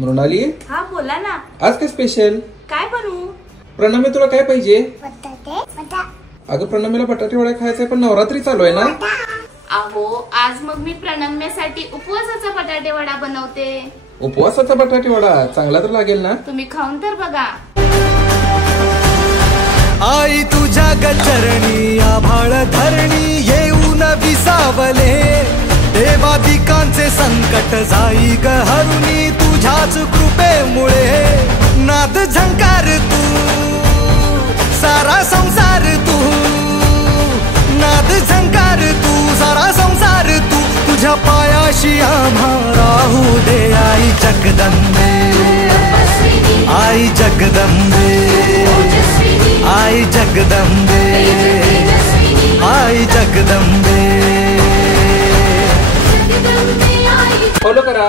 मृणाली, हा बोला ना. आज काय स्पेशल? काय बनवू? प्रणमी, तुला काय पाहिजे? बटाटे. अगं प्रणमीला बटाटे वडा खायचंय, पण नवरात्री चालू आहे ना. अहो, आज मग मी प्रणम्यासाठी उपवासाचा बटाटे वडा बनवते. उपवासाचा बटाटे वडा चांगला तर लागेल ना? तुम्ही खाऊन तर बघा. आई तुझ्या गचरणी आभाळ धरणी येऊन विसावले, देवादिकांचे संकट जाई ग हरुणी तुझ्याच कृपेमुळे. नाद झंकार तू सारा संसार तू, नाद झंकार तू सारा संसार तू, तुझ्या पायाशी आम्हा राहू दे आई जगदंबे. आई जगदंबे, आई जगदंबे, आई जगदंबे. फॉलो करा.